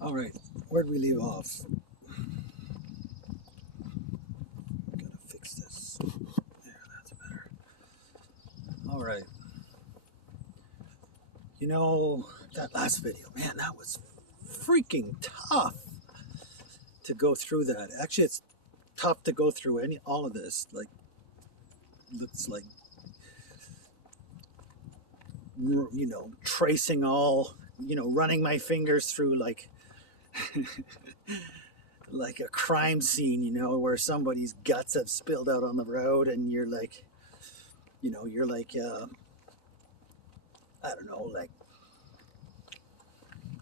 All right, where'd we leave off? Gotta fix this. There, that's better. All right. You know, that last video, man, that was freaking tough to go through that. Actually, it's tough to go through all of this. Like, looks like, tracing all, running my fingers through like like a crime scene, where somebody's guts have spilled out on the road, and you're like, I don't know, like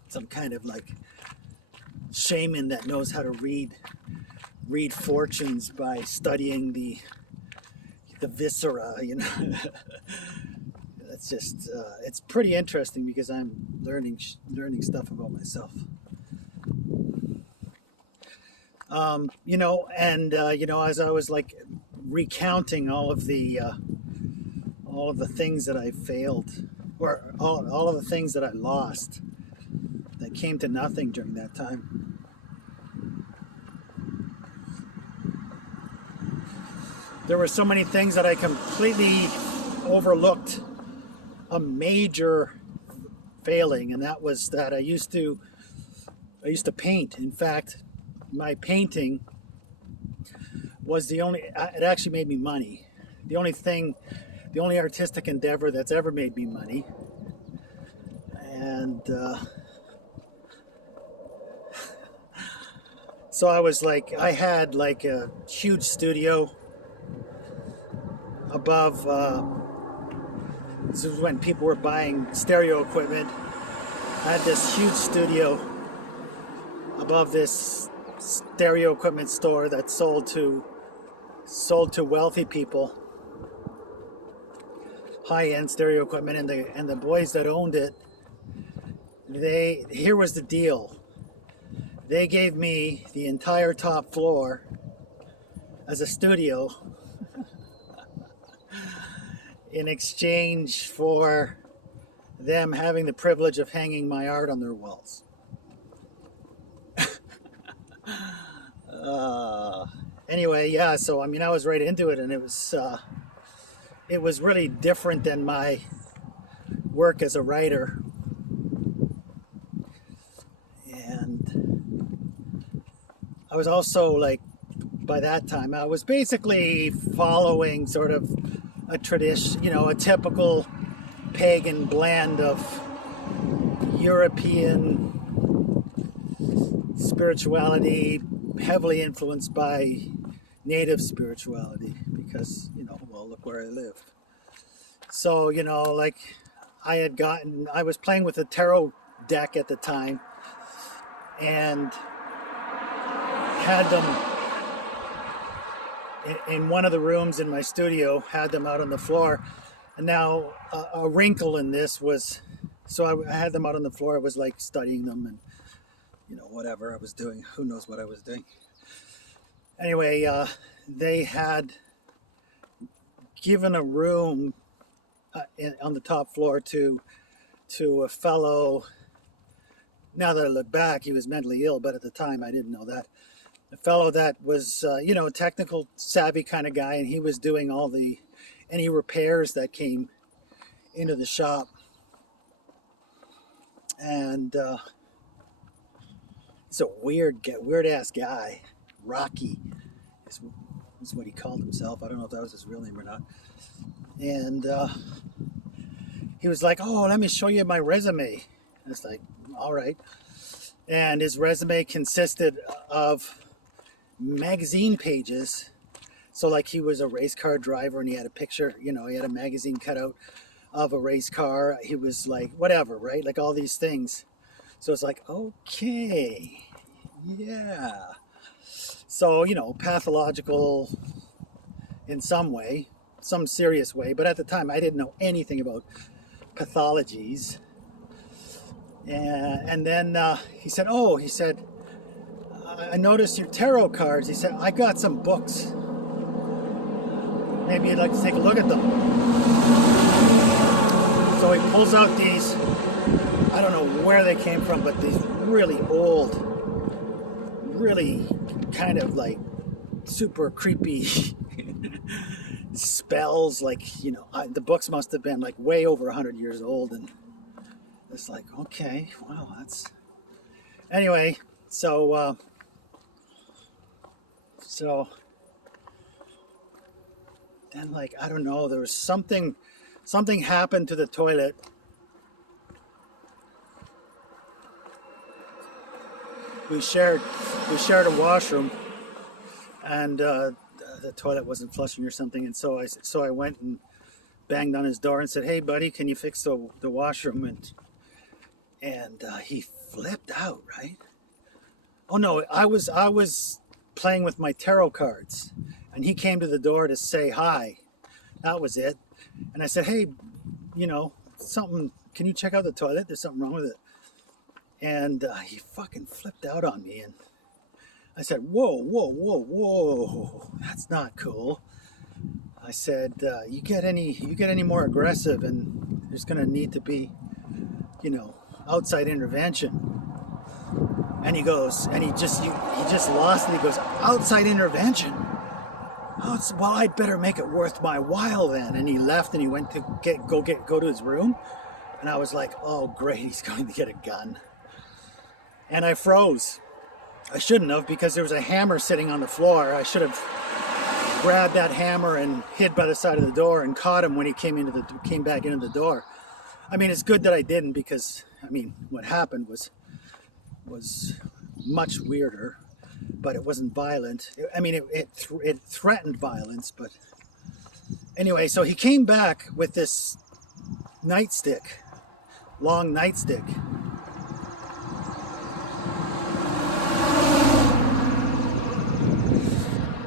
some kind of like shaman that knows how to read fortunes by studying the viscera. That's just it's pretty interesting because I'm learning stuff about myself. As I was like recounting all of the things that I failed, or all of the things that I lost, that came to nothing during that time. There were so many things that I completely overlooked a major failing, and that was that I used to paint. In fact, my painting was it actually made me money. The only artistic endeavor that's ever made me money. And so I had like a huge studio above, this is when people were buying stereo equipment. I had this huge studio above this stereo equipment store that sold to wealthy people, high-end stereo equipment, and the boys that owned it, here was the deal. They gave me the entire top floor as a studio in exchange for them having the privilege of hanging my art on their walls. Anyway, yeah, so I was right into it, and it was really different than my work as a writer. And I was also, like, by that time, I was basically following sort of a tradition, a typical pagan blend of European spirituality, heavily influenced by native spirituality, because, look where I live. So, I was playing with a tarot deck at the time, and had them in one of the rooms in my studio, had them out on the floor. And now a wrinkle in this was, so I had them out on the floor. I was like studying them, and whatever I was doing, who knows what I was doing. Anyway, they had given a room on the top floor to a fellow. Now that I look back, he was mentally ill, but at the time I didn't know that. A fellow that was, technical savvy kind of guy, and he was doing any repairs that came into the shop. And he's a weird ass guy. Rocky is what he called himself. I don't know if that was his real name or not. And he was like, "Oh, let me show you my resume." And it's like, all right. And his resume consisted of magazine pages. So like, he was a race car driver, and he had a picture, he had a magazine cutout of a race car. He was like, whatever, right? Like all these things. So it's like, okay, yeah. So, pathological in some way, some serious way. But at the time, I didn't know anything about pathologies. And then he said, I noticed your tarot cards. He said, I got some books. Maybe you'd like to take a look at them. So he pulls out these know where they came from, but these really old, really kind of like super creepy spells. Like, you know, the books must have been like way over 100 years old, and it's like, okay, wow, that's anyway. So then, like, I don't know, there was something happened to the toilet. We shared a washroom, and the toilet wasn't flushing or something, and so I went and banged on his door and said, "Hey, buddy, can you fix the washroom?" And he flipped out, right? Oh no, I was playing with my tarot cards, and he came to the door to say hi. That was it. And I said, "Hey, you know, can you check out the toilet? There's something wrong with it." And he fucking flipped out on me, and I said, whoa, that's not cool. I said, you get any more aggressive, and there's gonna need to be, you know, outside intervention. And he goes, and he just lost it. He goes, outside intervention? Oh, well, I'd better make it worth my while then. And he left, and he went to go to his room. And I was like, oh great, he's going to get a gun. And I froze. I shouldn't have, because there was a hammer sitting on the floor. I should have grabbed that hammer and hid by the side of the door and caught him when he came back into the door. I mean, it's good that I didn't, because I mean, what happened was much weirder, but it wasn't violent. I mean, it threatened violence, but anyway. So he came back with this nightstick, long nightstick.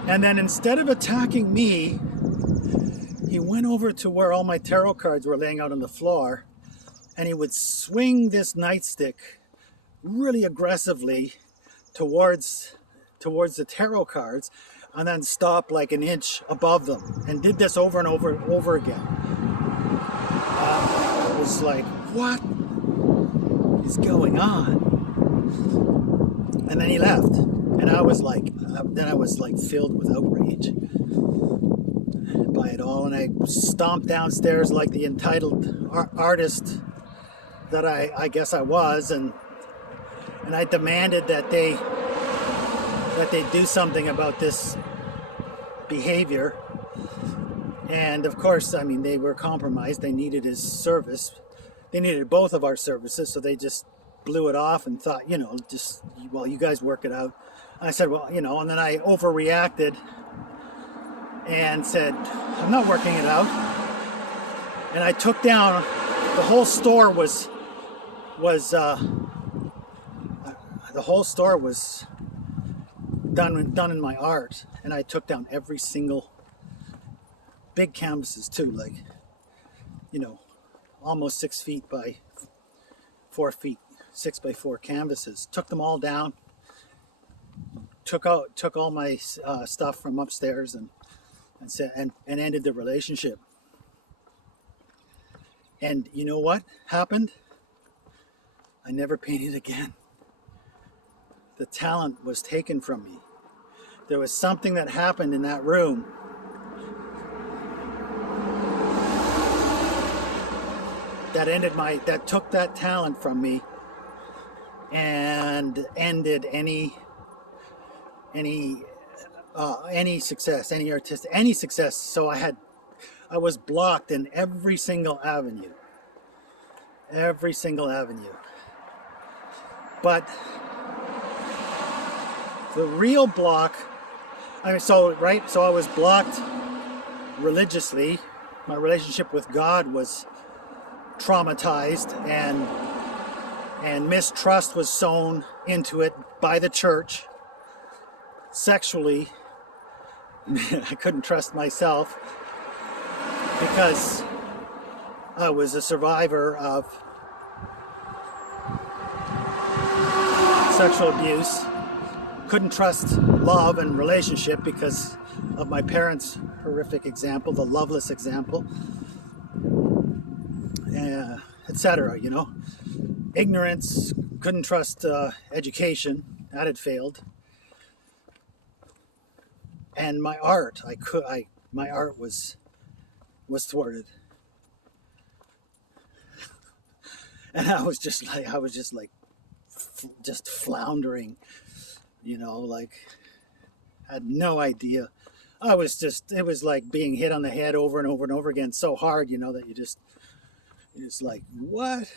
And then instead of attacking me, he went over to where all my tarot cards were laying out on the floor, and he would swing this nightstick really aggressively towards the tarot cards, and then stop like an inch above them, and did this over and over again. It was like, what is going on? And then he left, and I was like filled with outrage by it all, and I stomped downstairs like the entitled artist that I guess I was, and I demanded that they do something about this behavior. And of course, I mean, they were compromised. They needed his service. They needed both of our services, so they just blew it off and thought, you know, just, well, you guys work it out. I said, well, you know, and then I overreacted and said, I'm not working it out. And I took down, the whole store was done in my art, and I took down every single, big canvases too, like, you know, almost 6 feet by 4 feet, 6 by 4 canvases. Took them all down. Took all my stuff from upstairs, and ended the relationship. And you know what happened? I never painted again. The talent was taken from me. There was something that happened in that room that took that talent from me and ended any success, any success. So I was blocked in every single avenue. But the real block, so I was blocked religiously. My relationship with God was traumatized, and mistrust was sown into it by the church. Sexually, I couldn't trust myself because I was a survivor of sexual abuse. Couldn't trust love and relationship because of my parents' horrific example, the loveless example, etc. You know, ignorance, couldn't trust education, that had failed. And my art, my art was thwarted. And I was just just floundering, like, had no idea. It was like being hit on the head over and over and over again so hard, that you're just like, what?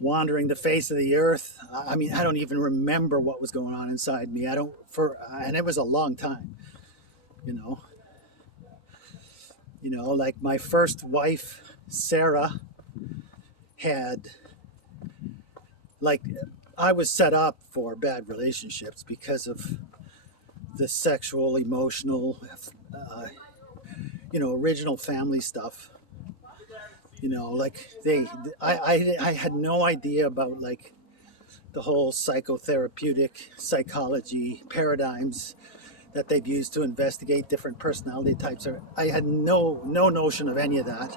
Wandering the face of the earth. I mean, I don't even remember what was going on inside me. And it was a long time, like my first wife, Sarah, had, like, I was set up for bad relationships because of the sexual, emotional, original family stuff. Like I had no idea about, like, the whole psychotherapeutic psychology paradigms that they've used to investigate different personality types. I had no notion of any of that.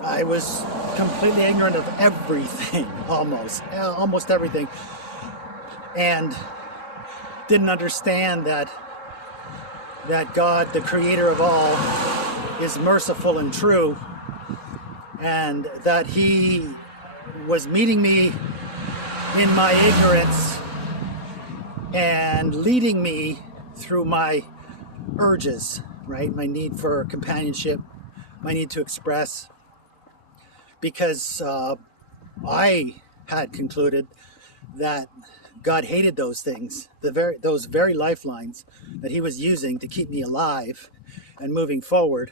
I was completely ignorant of everything, almost everything, and didn't understand that God, the creator of all, is merciful and true, and that he was meeting me in my ignorance and leading me through my urges, right? My need for companionship, my need to express, because I had concluded that God hated those things, those very lifelines that he was using to keep me alive and moving forward.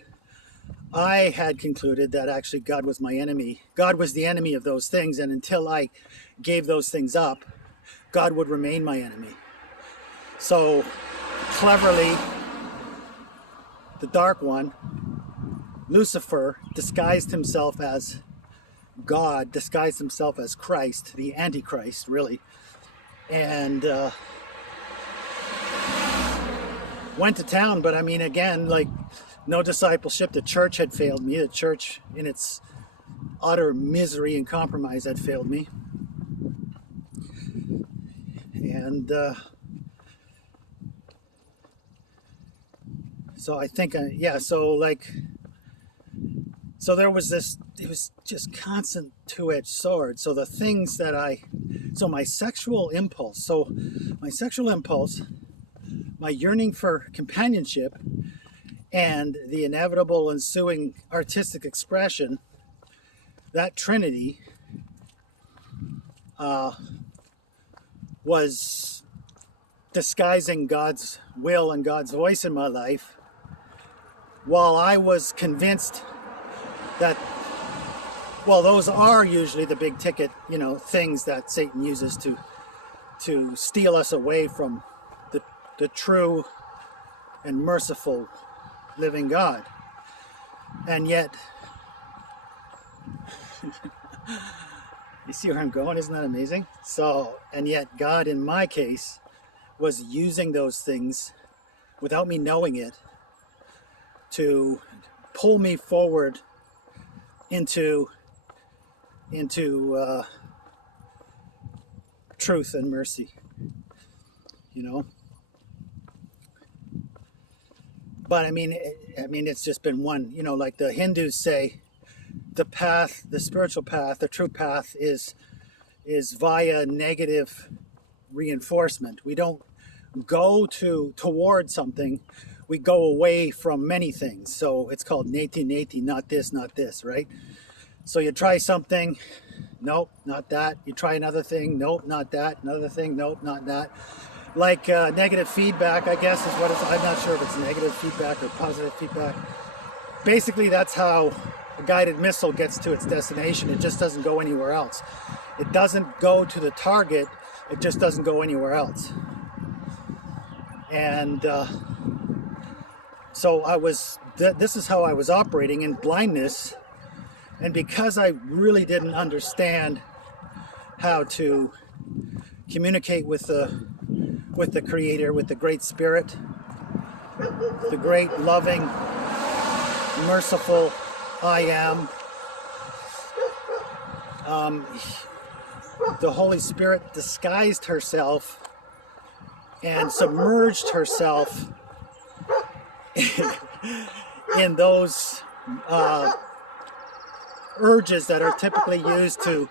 I had concluded that actually God was my enemy. God was the enemy of those things, and until I gave those things up, God would remain my enemy. So cleverly, the Dark One, Lucifer, disguised himself as God, disguised himself as Christ, the Antichrist, really, and went to town. But I mean, again, like, no discipleship. The church had failed me. The church, in its utter misery and compromise, had failed me. And so I think, so there was this, it was just constant two-edged sword. So the things that my sexual impulse, my yearning for companionship, and the inevitable ensuing artistic expression, that trinity was disguising God's will and God's voice in my life, while I was convinced that, well, those are usually the big ticket, things that Satan uses to steal us away from the true and merciful living God. And yet, you see where I'm going? Isn't that amazing? So, and yet God, in my case, was using those things without me knowing it to pull me forward into truth and mercy, But I mean, it's just been one, like the Hindus say, the spiritual path, the true path is via negative reinforcement. We don't go toward something, we go away from many things. So it's called neti, not this, right? So you try something, nope, not that. You try another thing, nope, not that. Another thing, nope, not that. Like negative feedback, I guess, is what it's. I'm not sure if it's negative feedback or positive feedback. Basically, that's how a guided missile gets to its destination. It just doesn't go anywhere else. It doesn't go to the target. It just doesn't go anywhere else. And so this is how I was operating, in blindness. And because I really didn't understand how to communicate with the Creator, with the Great Spirit, the great, loving, merciful I Am, the Holy Spirit disguised herself and submerged herself in those urges that are typically used to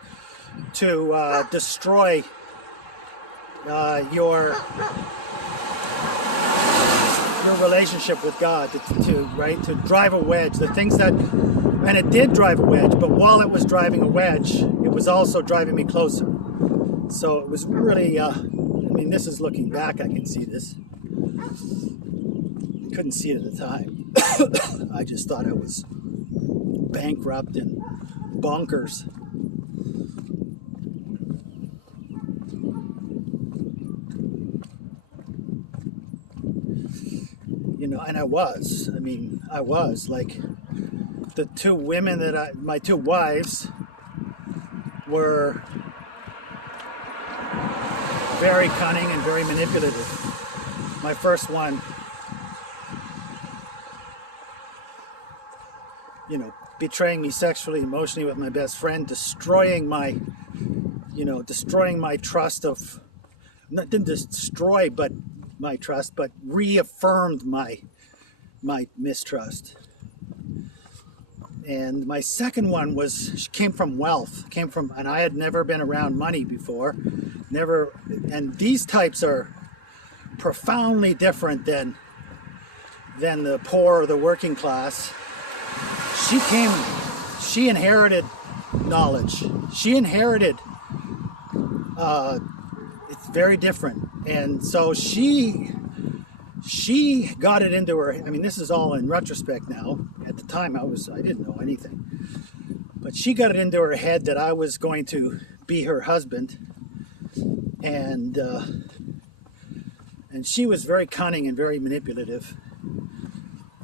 destroy your relationship with God, to drive a wedge. The things that, and it did drive a wedge, but while it was driving a wedge, it was also driving me closer. So it was really, I mean, this is looking back, I can see this. Couldn't see it at the time. I just thought I was bankrupt and bonkers. You know, and I was like, the two women that my two wives were very cunning and very manipulative. My first one, you know, betraying me sexually, emotionally with my best friend, destroying my trust of, didn't destroy but my trust, but reaffirmed my mistrust. And my second one she came from wealth, and I had never been around money before, and these types are profoundly different than the poor or the working class. She inherited knowledge. She inherited, it's very different. And so she got it into her, I mean, this is all in retrospect now. At the time, I didn't know anything. But she got it into her head that I was going to be her husband. And she was very cunning and very manipulative.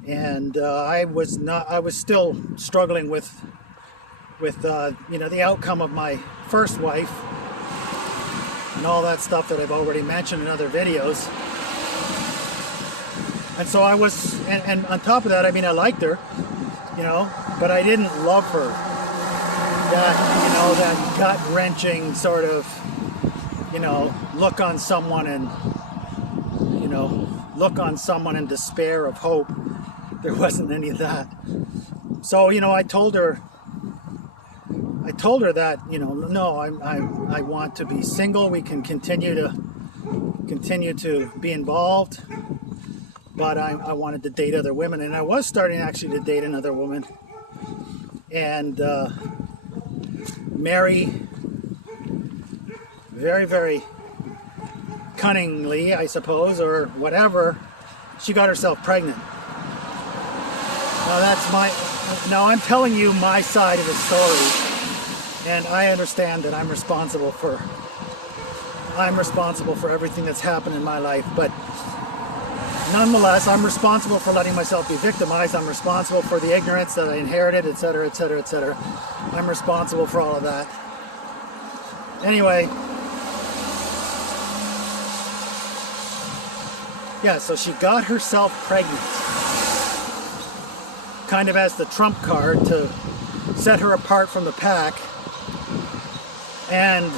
And I was still struggling with the outcome of my first wife and all that stuff that I've already mentioned in other videos. And so I was, and on top of that, I mean, I liked her, you know, but I didn't love her. That gut-wrenching sort of, look on someone in despair of hope. There wasn't any of that. So, I told her that, no, I want to be single. We can continue to be involved, but I wanted to date other women, and I was starting actually to date another woman, and Mary, very, very cunningly, I suppose, or whatever, she got herself pregnant. Now I'm telling you my side of the story, and I understand that I'm responsible for everything that's happened in my life, but nonetheless, I'm responsible for letting myself be victimized. I'm responsible for the ignorance that I inherited, etc., etc., etc. I'm responsible for all of that. Anyway, yeah, so she got herself pregnant, kind of as the trump card to set her apart from the pack. And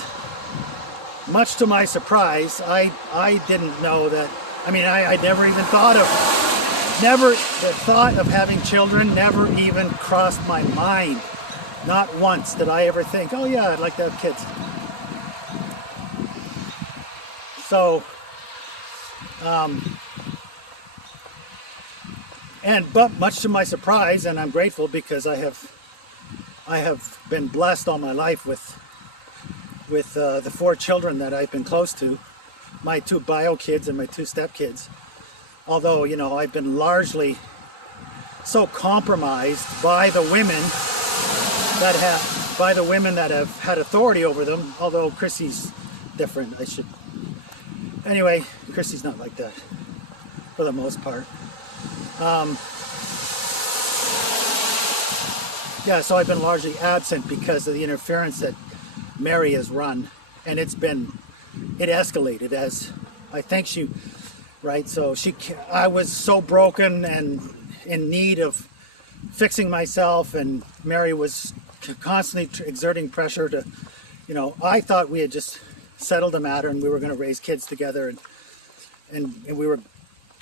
much to my surprise, I didn't know that. I mean, I never even the thought of having children never even crossed my mind. Not once did I ever think, oh yeah, I'd like to have kids. So, but much to my surprise, and I'm grateful because I have been blessed all my life with the 4 children that I've been close to, my 2 bio kids and my 2 step kids. Although, I've been largely so compromised by the women that have had authority over them. Although Chrissy's different. Anyway, Chrissy's not like that for the most part. Yeah, so I've been largely absent because of the interference that Mary has run, and it escalated as I think right? So I was so broken and in need of fixing myself, and Mary was constantly exerting pressure to, you know, I thought we had just settled the matter and we were going to raise kids together, and we were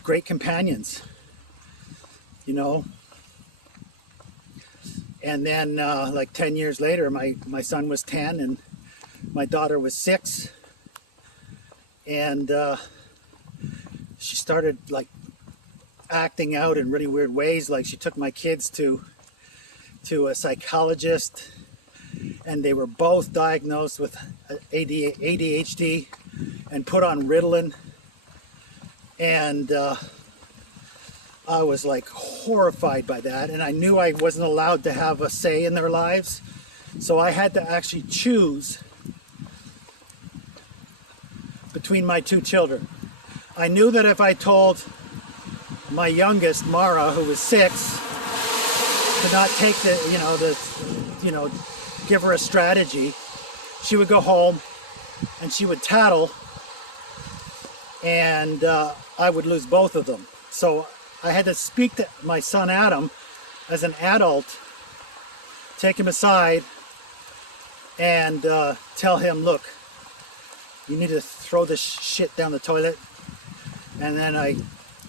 great companions, you know. And then like 10 years later, my son was 10 and my daughter was 6, and she started like acting out in really weird ways. Like she took my kids to a psychologist, and they were both diagnosed with ADHD and put on Ritalin. And I was like horrified by that, and I knew I wasn't allowed to have a say in their lives. So I had to actually choose between my 2 children. I knew that if I told my youngest, Mara, who was 6, to not take give her a strategy, she would go home and she would tattle, and I would lose both of them. So I had to speak to my son Adam as an adult, take him aside and tell him, look, you need to throw this shit down the toilet. And then I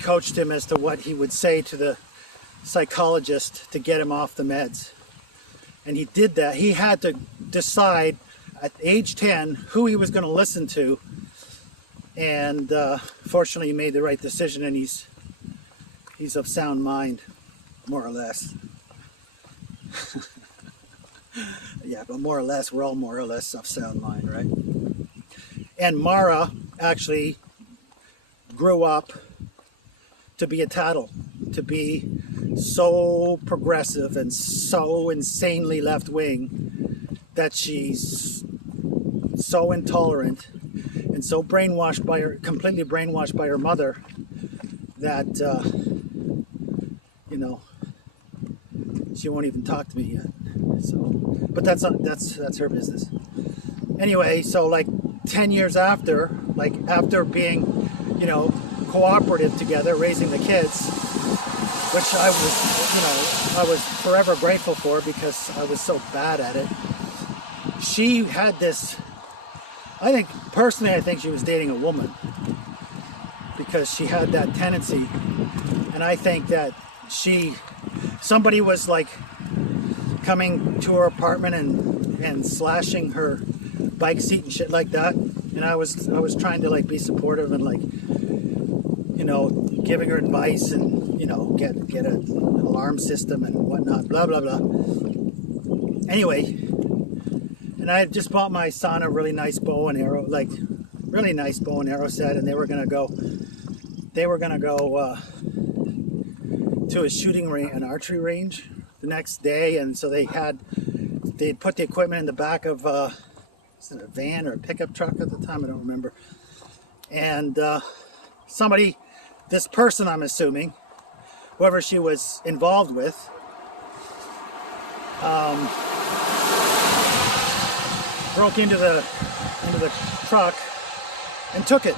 coached him as to what he would say to the psychologist to get him off the meds. And he did that. He had to decide at age 10 who he was going to listen to. And fortunately he made the right decision, and he's of sound mind, more or less. Yeah, but more or less, we're all more or less of sound mind, right? And Mara actually grew up to be a tattle, to be so progressive and so insanely left-wing that she's so intolerant and so brainwashed by her, completely brainwashed by her mother, that you know, she won't even talk to me yet. So, but that's her business. Anyway, so like 10 years after, like after being, you know, cooperative together, raising the kids, which I was forever grateful for because I was so bad at it. She had this, I think she was dating a woman, because she had that tendency. And I think that somebody was like coming to her apartment and slashing her bike seat and shit like that. And I was trying to like be supportive and like, you know, giving her advice and, you know, get an alarm system and whatnot, blah, blah, blah. Anyway, and I had just bought my son a really nice bow and arrow, like really nice bow and arrow set, and they were gonna go to a shooting range, an archery range the next day. And so they'd put the equipment in the back of is it a van or a pickup truck at the time? I don't remember. And this person, I'm assuming, whoever she was involved with, broke into the truck and took it.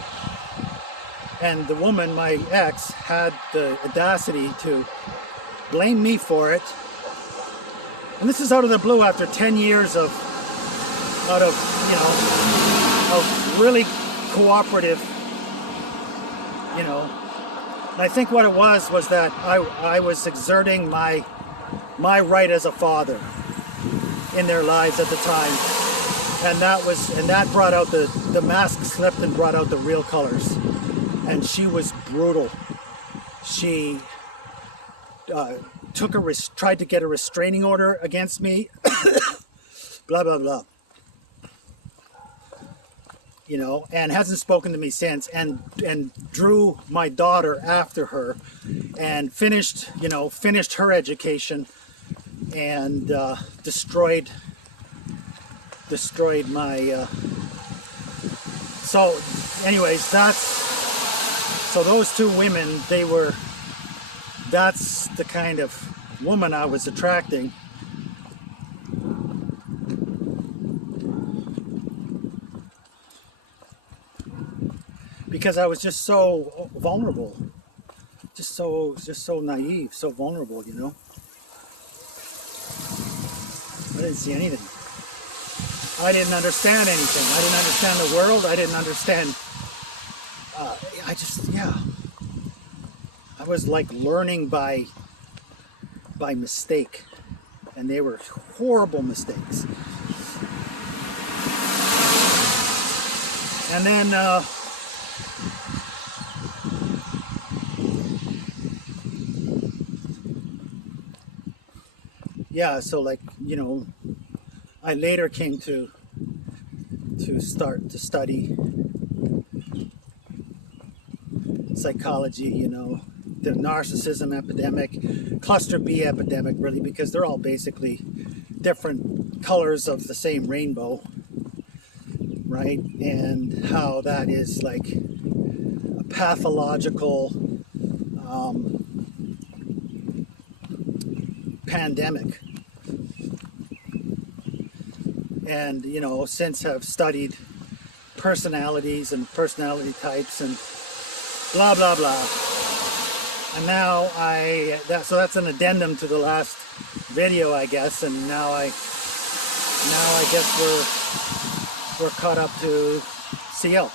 And the woman, my ex, had the audacity to blame me for it. And this is out of the blue after 10 years of really cooperative, you know. And I think what it was that I was exerting my right as a father in their lives at the time. And that brought out the mask slipped and brought out the real colors. And she was brutal. She tried to get a restraining order against me. Blah, blah, blah. You know, and hasn't spoken to me since, and drew my daughter after her, and finished her education, and destroyed my so anyways, so those 2 women, that's the kind of woman I was attracting. Because I was just so vulnerable, just so naive, so vulnerable, you know. But didn't see anything. I didn't understand anything. I didn't understand the world. I didn't understand. I was like learning by mistake, and they were horrible mistakes. And then so like, you know, I later came to start to study psychology, you know, the narcissism epidemic, cluster B epidemic, really, because they're all basically different colors of the same rainbow, right? And how that is like a pathological pandemic. And, you know, since have studied personalities and personality types and blah, blah, blah. And now so that's an addendum to the last video, I guess. And now I guess we're caught up to CL.